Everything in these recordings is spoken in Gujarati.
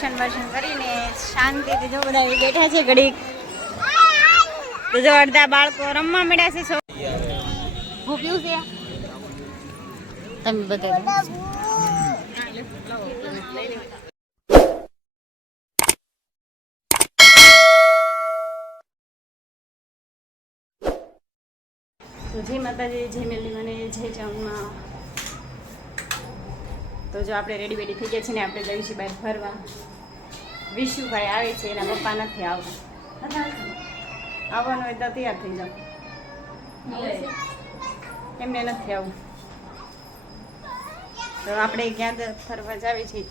દર્શન વર્શન કરીને શાંતિથી જો બધા બેઠા છે ઘડીક. તો જો અડધા બાળકો રમવા મળ્યા છે છે? તમે બધા જય માતાજી, જય મેલી મને, જય ચાઉનમાં તો જો આપણે રેડી બેડી થઈ ગયા છે ને, આપણે જઈશું બહાર ફરવા. વિશુભાઈ આવે છે, એના પપ્પા નથી આવતા. આવવાનું હોય તો તૈયાર થઈ જાઓ. એમને નથી આવું તો આપણે ક્યાં ફરવા જાવી છીએ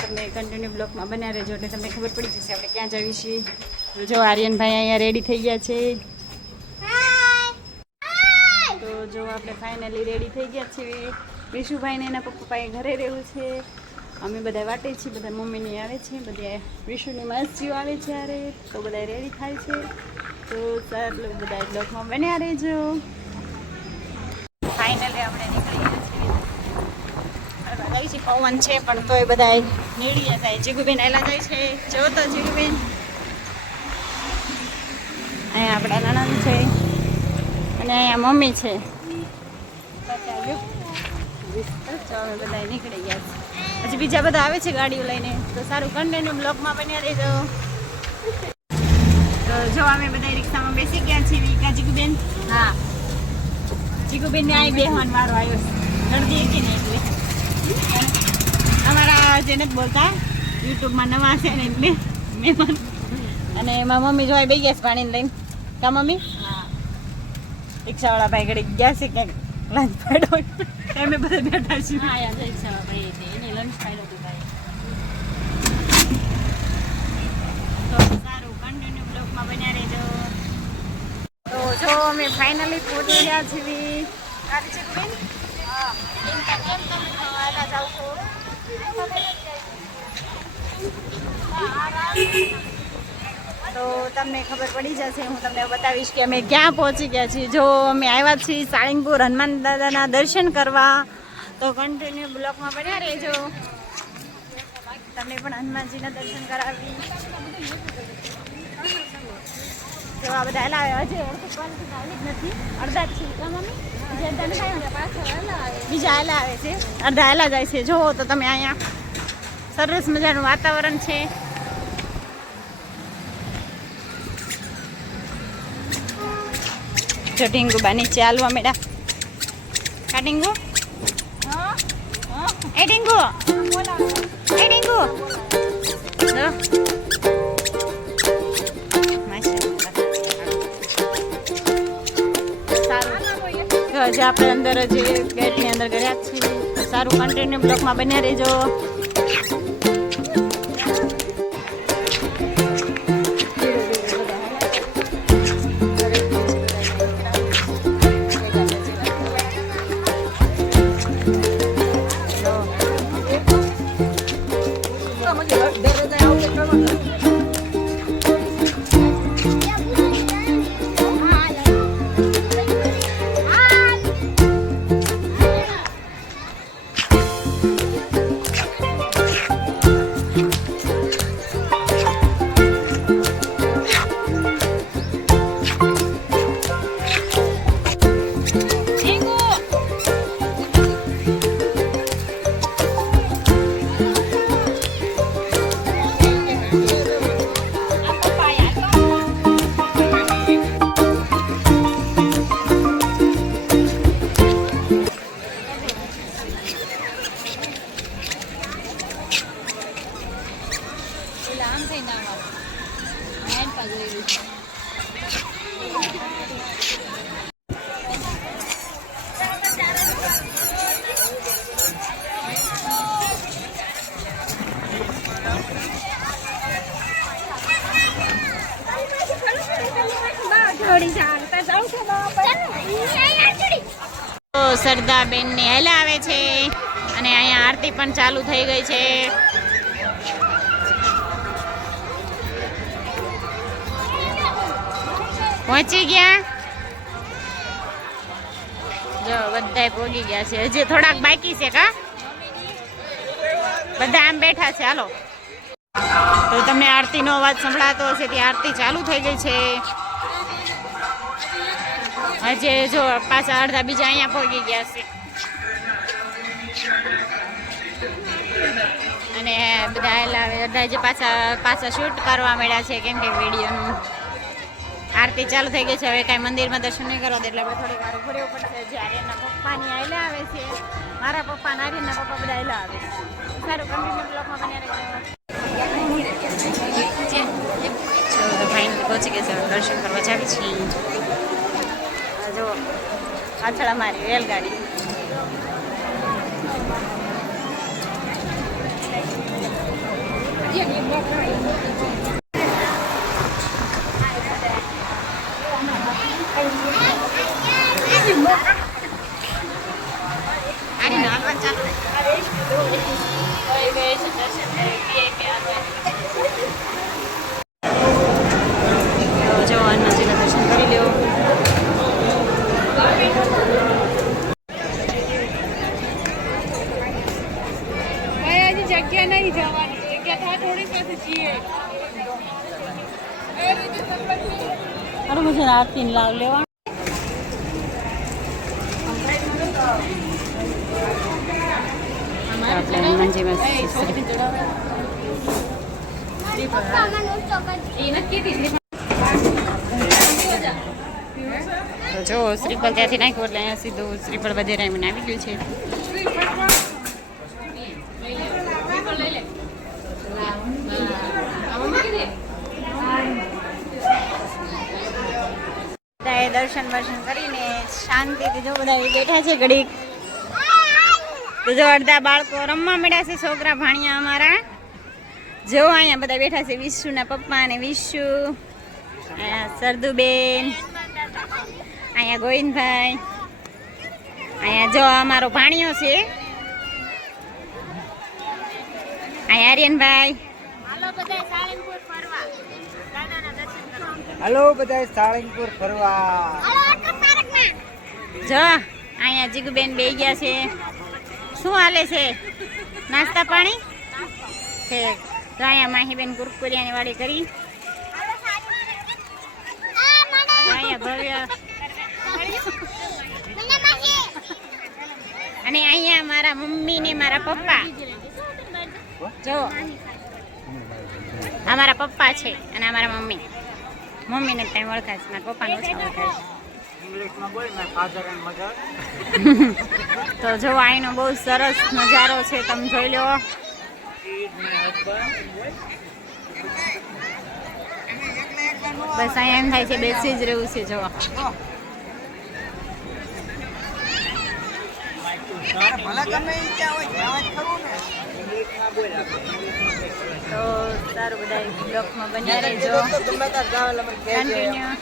તમે કન્ટિન્યુ બ્લોકમાં બન્યા રહેજો, એટલે તમને ખબર પડી જશે આપણે ક્યાં જવી છીએ. જો આર્યનભાઈ અહીંયા રેડી થઈ ગયા છે. તો જો આપણે ફાઇનલી રેડી થઈ ગયા છીએ. વિશુભાઈને એના પપ્પા પાસે ઘરે રહેવું છે. અમે બધા વાટે છીએ, બધા મમ્મીની આવે છે, બધા વિશુની માસીઓ આવે છે અરે તો બધા રેડી થાય છે. તો ચાલો બધા બ્લોકમાં બન્યા રહેજો. ફાઇનલી આપણે નીકળી ગયા છીએ. પવન છે, પણ તોય બધા નીડી જાય જીગુબેન એલા જાય છે. જો તો જીગુબેન. અહીંયા આપણા નણંદ છે. અને અહીંયા મમ્મી છે. બધા નીકળી ગયા છે હજી બીજા બધા આવે છે ગાડીઓ લઈને. તો સારું કન્ટેન્ટ બ્લોગમાં બન્યા રહેજો. તો જો અમે બધા રિક્ષામાં બેસી ગયા છીએ વિકા જીગુબેન. હા. જીગુબેન ને અહીં બેહવાન વારો આવ્યો છે. ગળદી હતી ને એટલે. અમારા જેને જ બોલતા યુટ્યુબમાં નવા છે ને એટલે મહેમાન. અને એમાં મમ્મી જોવા બે ગયા છે પાણીને લઈને. કા મમ્મી? રિક્ષાવાળા ભાઈ ઘડી ગયા છે ક્યાંક. લંચ પાડો. એમ બધા બેઠા છીએ. તો સારું કન્ટિન્યુ બ્લોગમાં બન્યા રહેજો. તો જો અમે ફાઇનલી પહોંચી ગયા છીએ. તો તમને ખબર પડી જશે, હું તમને બતાવીશ કે અમે ક્યાં પહોંચી ગયા છીએ. જો અમે આવ્યા છીએ સાળિંગપુર હનુમાન દાદાના દર્શન કરવા. તો કન્ટિન્યુ બ્લોકમાં બન્યા રહેજો. તમને પણ હનુમાનજીના દર્શન કરાવી. જેવા આ બધા એલા આવે હજી નથી. અડધા જ છે? બીજા હેલા આવે છે. અડધા હેલા જાય છે. જુઓ તો તમે અહીંયા. સરસ મજાનું વાતાવરણ છે. જો ઢીંગુ બા નીચે હાલવા મેડા કા ઢીંગુ? એ ઢીંગુ એ સારું જો હજી આપણે અંદર જે ગેટની અંદર ગયા છીએ સારું કન્ટિન્યુ બ્લોકમાં બન્યા રહેજો તો સરદારબેનની હેલા આવે છે. અને અહીંયા આરતી પણ ચાલુ થઈ ગઈ છે. પહોંચી ગયા? જો બધા પોગી ગયા છે. હજી થોડાક બાકી છે, કા? બધા આમ બેઠા છે. હાલો. તો તમને આરતીનો અવાજ સંભળાતો હશે. ત્યાં આરતી ચાલુ થઈ ગઈ છે. હજે જો પાછા અડધા બીજા અહીંયા પહોંચી ગયા છે. અને બધા હવે અડધા જે પાછા પાછા શૂટ કરવા મળ્યા છે, કેમ કે વિડીયોનું આરતી ચાલુ થઈ ગઈ છે. હવે કાંઈ મંદિરમાં દર્શન નહીં કરવા દે, એટલે આપણે થોડીક વાર ઉભું રહેવું પડશે. જ્યારે એના પપ્પાની આયલા આવે છે, મારા પપ્પા નારીના પપ્પા બધા આયલા આવે છે. સારું કન્ટિન્યુ બ્લોકમાં બન્યા રહેજો. પહોંચી ગયા છે દર્શન કરવા. જાવી છીએ. જો પાછળ અમારી રેલગાડી આની નાલવા ચાલુ તો જો હનુમાનજીના દર્શન કરી લ્યો જગ્યા નહીં જવાની જગ્યા થાય થોડી પાસે જઈએ અરે મુझे આરતી લાવ લેવા આપણે હનુમાનજીમાં તો જો શ્રીફળ ત્યાંથી નાખ્યું એટલે અહીંયા સીધું શ્રીફળ વધેરા એમને આવી ગયું છે. દર્શન વર્શન કરીને શાંતિથી જો બધા બેઠા છે ઘડીક. જો અડધા બાળકો રમવા મળ્યા છે છોકરા ભાણિયા અમારા. જો અહીંયા બધા બેઠા છે વિશુના પપ્પા અને વિશુ સરદુબેન. અહીંયા ગોવિંદભાઈ. અહીંયા જો અમારો ભાણિયો છે. અહીંયા આર્યનભાઈ. ફરવા. જો અહીંયા જીગુબેન બે ગયા છે. શું હાલે છે? નાસ્તા પાણી? છે તો અહીંયા માહીબેન કુરકુરિયાની વાડી કરી. અહીંયા ભવ્ય. અને અહીંયા મારા મમ્મી ને મારા પપ્પા. જો આ મારા પપ્પા છે અને આ મારા મમ્મી. મમ્મીને ત્યાં ઓળખાય છે મારા પપ્પાને ઓછા ઓળખાય છે. તો જો અહીંનો બહુ સરસ નજારો છે તમે જોઈ લો. બસ અહીંયા એમ થાય છે બેસી જ રહેવું છે જો ભલે ગમે ઈ હોય ત્યાં જ ખરું ને. તો સારું બધા બ્લોકમાં બન્યા રહેજો. કન્ટિન્યુ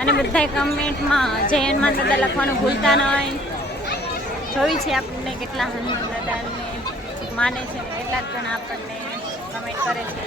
અને બધા કમેન્ટમાં જય હનુમાન દાદા લખવાનું ભૂલતા નહીં જોઈ છે આપણને કેટલા હનુમાન દાદાને માને છે ને કેટલાક જણા આપણને કમેન્ટ કરે છે.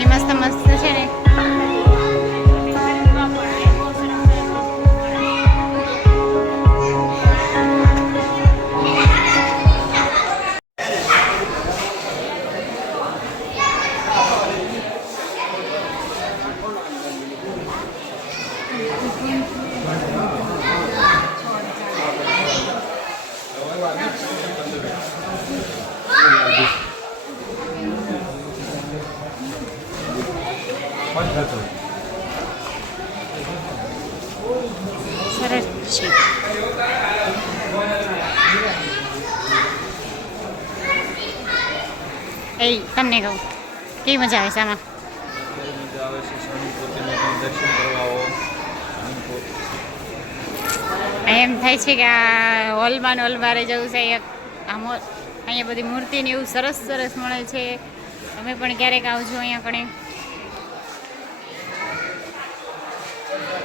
હનુમાનજીની મસ્ત સરસ છે. એ તમને કહું કેવી મજા આવે છે આમાં? એમ થાય છે કે આ હોલમાં ને હોલમાં રહી જવું છે આમ અહીંયા બધી મૂર્તિ ને એવું સરસ સરસ મળે છે. તમે પણ ક્યારેક આવજો અહીંયા કણે.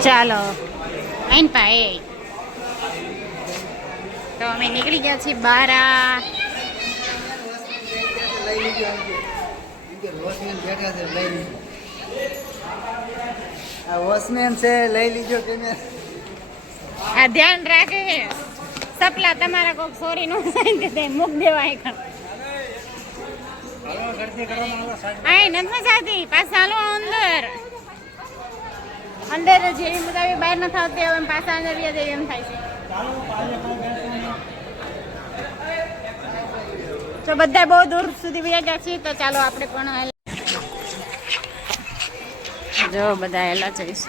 ચાલો આઈન પાએ તો અમે નીકળી ગયા છીએ બહાર વોચમેન છે લઈ લીધો આ ધ્યાન રાખે સપલા તમારા કોક સોરી નો સાઈન દે મુક દેવા એકણ આય નથી જાતી પાછા હાલો અંદર અંદર જેવી મજા બહાર બહાર થાવ તે હવે પાછા અંદર વ્યા જાય એમ થાય છે. તો બધા બહુ દૂર સુધી વ્યા ગયા છીએ, તો ચાલો આપણે પણ જો બધા એલા જઈશે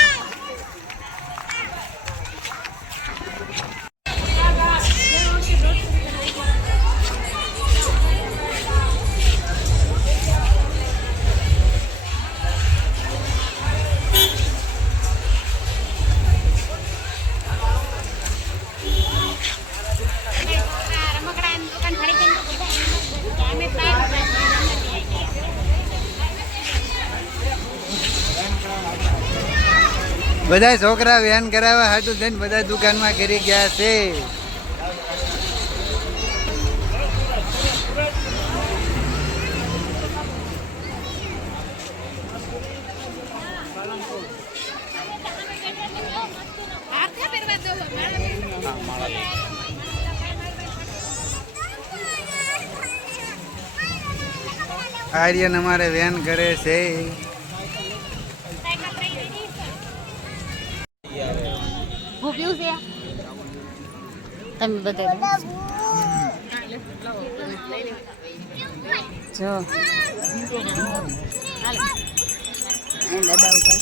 બધા છોકરા વ્યાન કરાવવા હાટું થઈને બધા દુકાનમાં કરી ગયા છે. આર્યન અમારે વેન કરે છે. તમે બધા જો. દાદા ઉપર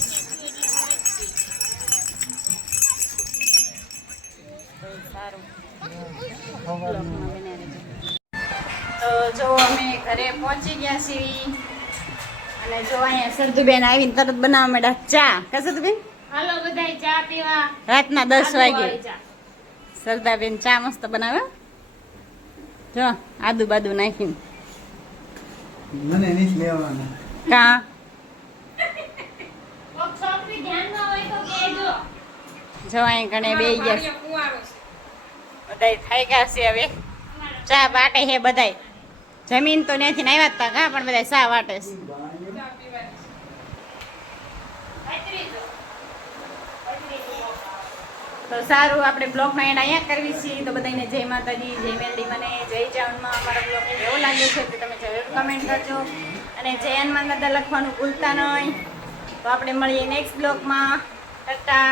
તો જો અમે ઘરે પહોંચી ગયા છીએ. અને જો અહીંયા સરદુબેન આવીને તરત બનાવવા માંડ્યા ચા. કા સરદુબેન? હાલો બધા ચા પીવા. રાતના દસ વાગે. ચા. સરદાબેન ચા મસ્ત બનાવે? જો આદુ બાદુ નાખીને. મને નહીં લેવાના. કા. જો અહીં ઘણે બે ગયા બધાય ખાઈ ગયા છે હવે. ચા વાટે છે બધાય. જમીન તો ત્યાંથી ને આવ્યા કા પણ બધાય ચા વાટે છે ચા પીવાની ખાતરી જો. ખાતરી જો. તો સારું, આપણે બ્લોગમાં એન્ડ અહીંયા કરવી છીએ. તો બધાને જય માતાજી, જય મેલડી મને, જય ચાવનમાં અમારા બ્લોગને કેવો લાગ્યો છે તે તમે જરૂર કમેન્ટ કરજો. અને જય હનુમાન દાદા લખવાનું ભૂલતા નહીં. તો આપણે મળીએ નેક્સ્ટ બ્લોગમાં. ટાટા.